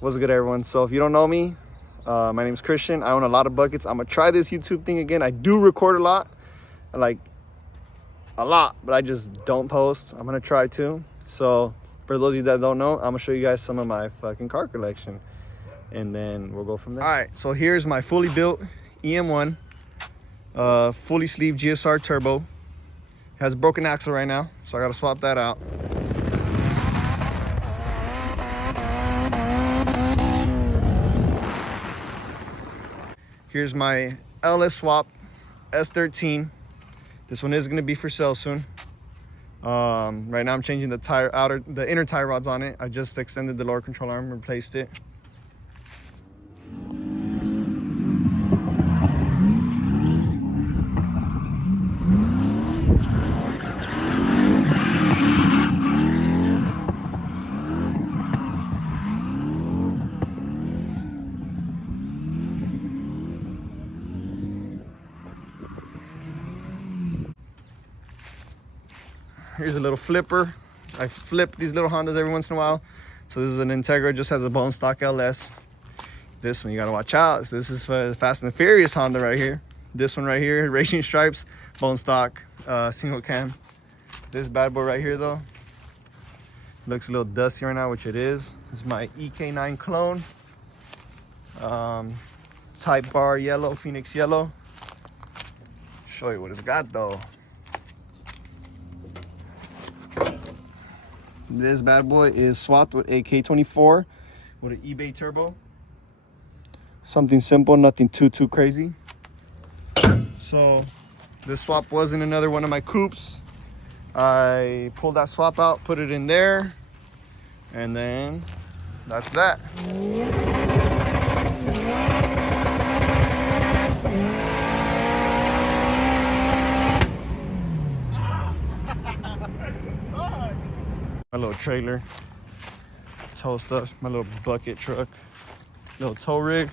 What's good, everyone? So if you don't know me, my name's Christian. I own a lot of buckets. I'm gonna try this YouTube thing again. I do record a lot, like a lot, but I just don't post. I'm gonna try to. So for those of you that don't know, I'm gonna show you guys some of my fucking car collection, and then we'll go from there. All right, so here's my fully built EM1, fully sleeved GSR turbo. It has a broken axle right now, so I gotta swap that out. Here's my LS Swap S13. This one is gonna be for sale soon. Right now I'm changing the inner tie rods on it. I just extended the lower control arm, replaced it. Here's a little flipper. I flip these little Hondas every once in a while. So this is an Integra, just has a bone stock LS. This one you gotta watch out. So this is for Fast and the Furious Honda right here. This one right here, Racing Stripes, bone stock, single cam. This bad boy right here though, looks a little dusty right now, which it is. This is my EK9 clone. Type bar yellow, Phoenix yellow. Show you what it's got though. This bad boy is swapped with a K24 with an eBay turbo. Something simple, nothing too crazy. So this swap was in another one of my coupes. I pulled that swap out, put it in there, and then that's that. My little trailer, tow stuff, my little bucket truck, little tow rig.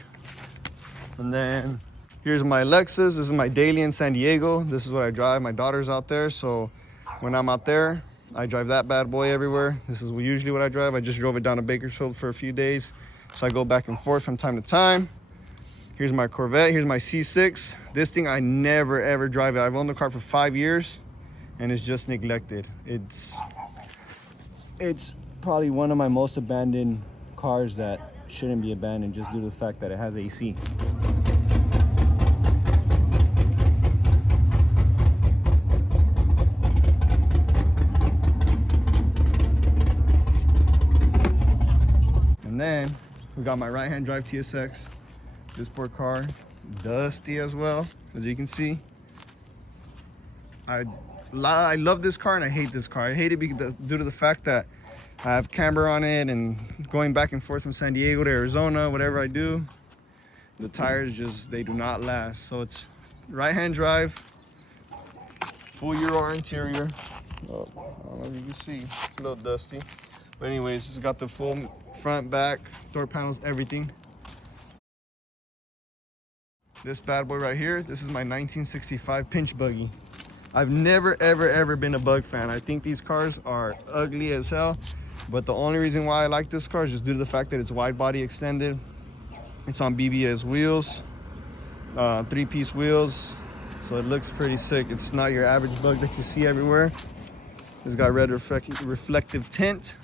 And then here's my Lexus. This is my daily in San Diego. This is what I drive. My daughter's out there, so when I'm out there, I drive that bad boy everywhere. This is usually what I drive. I just drove it down to Bakersfield for a few days, so I go back and forth from time to time. Here's my Corvette. Here's my C6. This thing, I never ever drive it. I've owned the car for 5 years, and it's just neglected. It's probably one of my most abandoned cars that shouldn't be abandoned, just due to the fact that it has AC. And then we got my right-hand drive TSX. This sport car, dusty as well, as you can see. I love this car and I hate this car. I hate it because, due to the fact that I have camber on it, and going back and forth from San Diego to Arizona, whatever I do, the tires just, they do not last. So it's right-hand drive, full Euro interior. Oh, I don't know if you can see, it's a little dusty. But anyways, it's got the full front, back, door panels, everything. This bad boy right here, this is my 1965 pinch buggy. I've never ever been a bug fan. I think these cars are ugly as hell, but the only reason why I like this car is just due to the fact that it's wide body extended. It's on BBS wheels, 3-piece wheels, so it looks pretty sick. It's not your average bug that you see everywhere. It's got red reflective tint.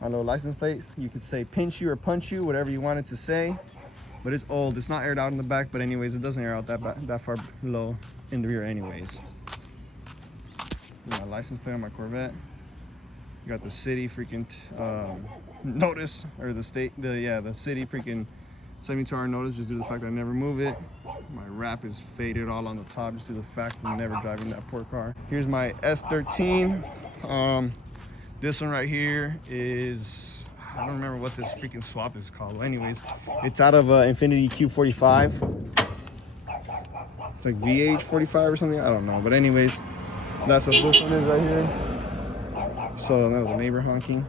My little license plate, you could say pinch you or punch you, whatever you want it to say. But it's old, it's not aired out in the back, but anyways, it doesn't air out that far low in the rear anyways. My license plate on my Corvette. You got the city freaking notice, or the city freaking 72-hour notice, just due to the fact that I never move it. My wrap is faded all on the top, just due to the fact that I'm never driving that poor car. Here's my S13. This one right here is, I don't remember what this freaking swap is called. Well, anyways, it's out of Infiniti Q45. It's like VH45 or something, I don't know. But anyways, that's what this one is right here. So that was a neighbor honking.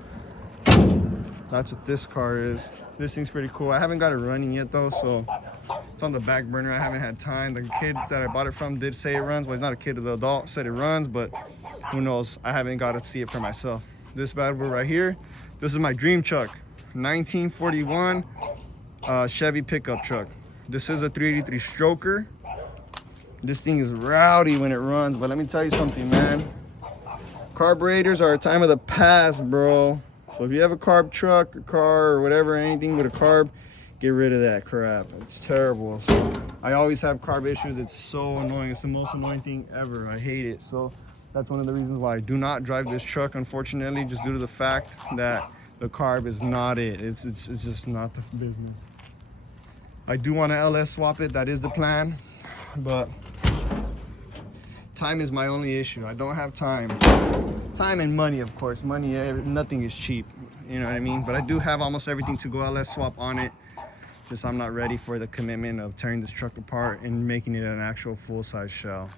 That's what this car is. This thing's pretty cool. I haven't got it running yet though, so it's on the back burner. I haven't had time. The kid that I bought it from did say it runs. Well, he's not a kid, the adult said it runs, but who knows? I haven't got to see it for myself. This bad boy right here, this is my dream truck. 1941 Chevy pickup truck. This is a 383 stroker. This thing is rowdy when it runs, but let me tell you something, man. Carburetors are a time of the past, bro. So if you have a carb truck or car or whatever, anything with a carb, get rid of that crap. It's terrible. So I always have carb issues. It's so annoying. It's the most annoying thing ever. I hate it. So that's one of the reasons why I do not drive this truck, unfortunately, just due to the fact that the carb is not it. It's just not the business. I do want to LS swap it. That is the plan, but time is my only issue. I don't have time. Time and money, of course. Money, nothing is cheap. You know what I mean? But I do have almost everything to go LS swap on it. Just I'm not ready for the commitment of tearing this truck apart and making it an actual full-size shell.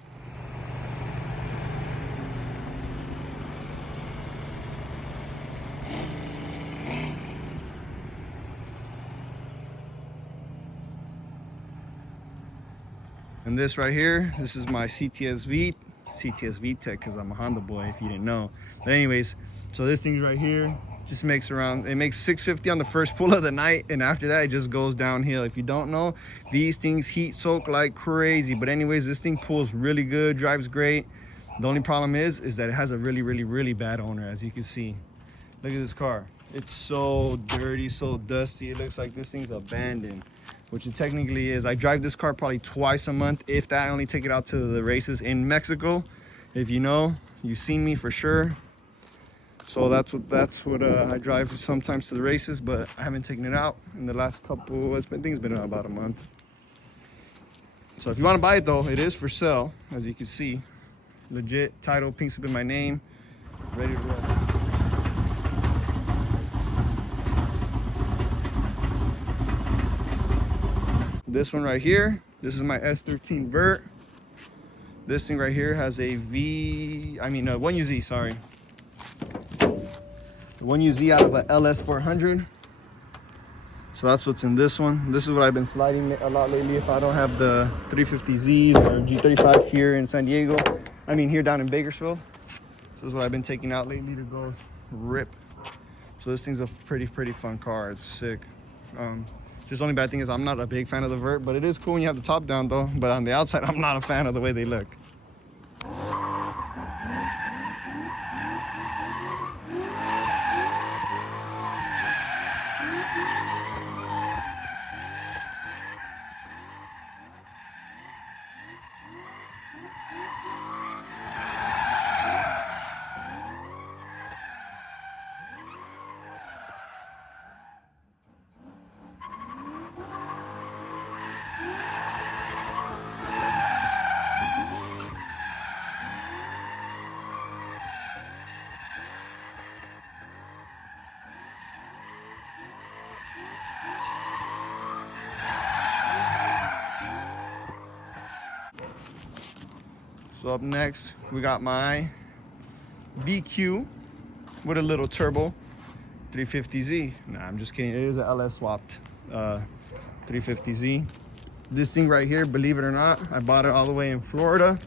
And this right here, this is my CTS VTEC, because I'm a Honda boy, if you didn't know. But anyways, so this thing right here just makes around, it makes 650 on the first pull of the night, and after that it just goes downhill. If you don't know, these things heat soak like crazy. But anyways, this thing pulls really good, drives great. The only problem is that it has a really bad owner, as you can see. Look at this car. It's so dirty, so dusty. It looks like this thing's abandoned, which it technically is. I drive this car probably twice a month, if that. I only take it out to the races in Mexico. If you know, you've seen me for sure. So that's what I drive sometimes to the races, but I haven't taken it out in the last couple, I think it's been about a month. So if you want to buy it though, it is for sale, as you can see. Legit title, pink slip in my name, ready to roll. This one right here, this is my S13 Vert. This thing right here has a 1UZ, sorry. The 1UZ out of a LS400. So that's what's in this one. This is what I've been sliding a lot lately if I don't have the 350Zs or G35 here in San Diego. Here down in Bakersfield. So this is what I've been taking out lately to go rip. So this thing's a pretty fun car. It's sick. Just the only bad thing is I'm not a big fan of the Vert, but it is cool when you have the top down though. But on the outside, I'm not a fan of the way they look. So up next, we got my VQ with a little turbo 350Z. Nah, I'm just kidding. It is an LS swapped 350Z. This thing right here, believe it or not, I bought it all the way in Florida.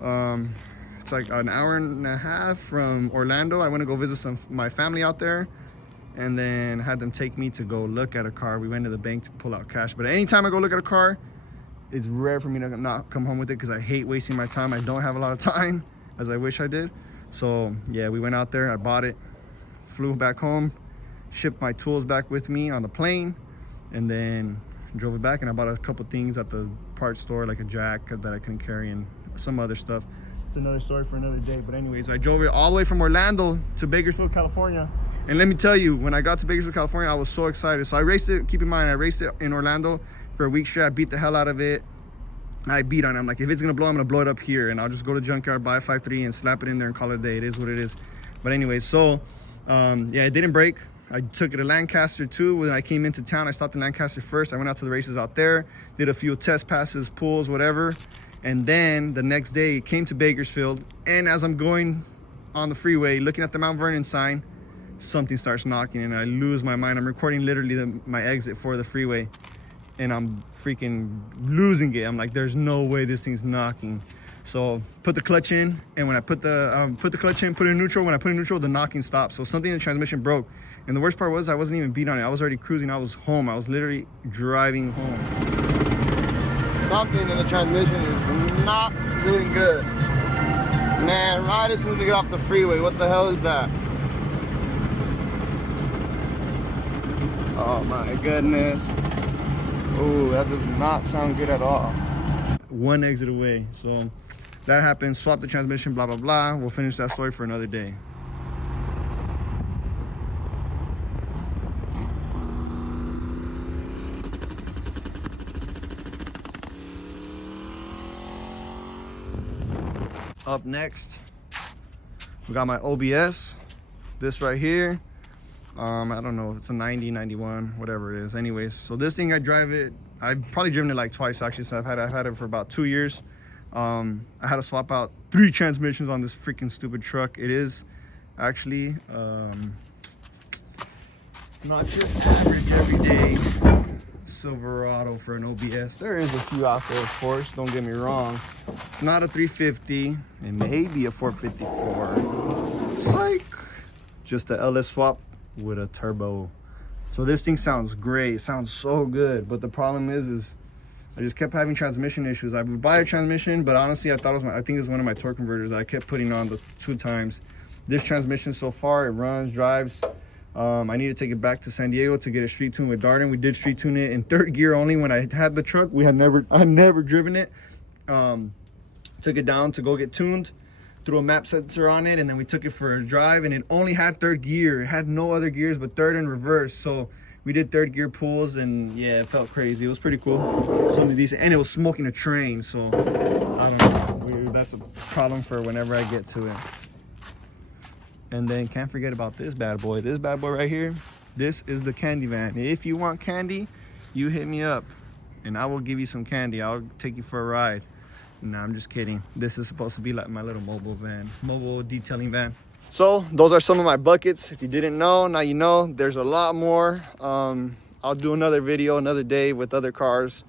It's like an hour and a half from Orlando. I went to go visit my family out there, and then had them take me to go look at a car. We went to the bank to pull out cash. But anytime I go look at a car, it's rare for me to not come home with it because I hate wasting my time. I don't have a lot of time, as I wish I did. So yeah, we went out there, I bought it, flew back home, shipped my tools back with me on the plane, and then drove it back. And I bought a couple things at the parts store, like a jack that I couldn't carry and some other stuff. It's another story for another day. But anyways, I drove it all the way from Orlando to Bakersfield, California. And let me tell you, when I got to Bakersfield, California, I was so excited. So I raced it, keep in mind, I raced it in Orlando for a week straight. I beat the hell out of it. I beat on it. I'm like, if it's gonna blow, I'm gonna blow it up here, and I'll just go to junkyard, buy a 5.3 and slap it in there and call it a day. It is what it is. But anyway, so yeah, it didn't break. I took it to Lancaster too. When I came into town, I stopped in Lancaster first. I went out to the races out there, did a few test passes, pulls, whatever. And then the next day it came to Bakersfield, and as I'm going on the freeway looking at the Mount Vernon sign, something starts knocking and I lose my mind. I'm recording literally my exit for the freeway, and I'm freaking losing it. I'm like, there's no way this thing's knocking. So put the clutch in, and when I put the clutch in, put it in neutral. When I put it in neutral, the knocking stopped. So something in the transmission broke, And the worst part was I wasn't even beat on it. I was already cruising. I was home. I was literally driving home. Something in the transmission is not doing good. Man, right as soon as we get off the freeway, what the hell is that? Oh my goodness. Oh, that does not sound good at all. One exit away. So that happened. Swap the transmission, blah, blah, blah. We'll finish that story for another day. Up next, we got my OBS. This right here. I don't know, it's a 90, 91, whatever it is. Anyways, so this thing, I drive it. I've probably driven it like twice actually. So I've had it for about 2 years. I had to swap out 3 transmissions on this freaking stupid truck. It is actually not just average everyday Silverado for an OBS. There is a few out there, of course, don't get me wrong. It's not a 350, it may be a 454. It's like just a LS swap with a turbo. So this thing sounds great, sounds so good, but the problem is I just kept having transmission issues. I would buy a transmission, but honestly I thought I think it was one of my torque converters that I kept putting on the 2 times. This transmission so far, it runs, drives. I need to take it back to San Diego to get a street tune with Darden. We did street tune it in 3rd gear only when I had the truck. I had never driven it. Took it down to go get tuned, threw a map sensor on it, and then we took it for a drive, and it only had 3rd gear. It had no other gears but 3rd and reverse. So we did 3rd gear pulls, and yeah, it felt crazy. It was pretty cool, something decent, and it was smoking a train. So I don't know, that's a problem for whenever I get to it. And then can't forget about this bad boy. This bad boy right here, this is the candy van. If you want candy, you hit me up and I will give you some candy. I'll take you for a ride. No, I'm just kidding. This is supposed to be like my little mobile van, mobile detailing van. So those are some of my buckets. If you didn't know, now you know. There's a lot more. I'll do another video another day with other cars.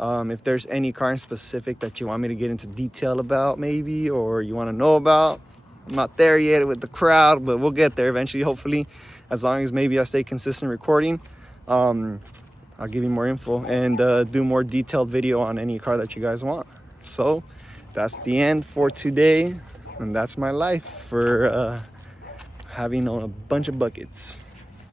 If there's any car in specific that you want me to get into detail about maybe, or you want to know about. I'm not there yet with the crowd, but we'll get there eventually, hopefully, as long as maybe I stay consistent recording. I'll give you more info and do more detailed video on any car that you guys want. So that's the end for today, and that's my life for having a bunch of buckets.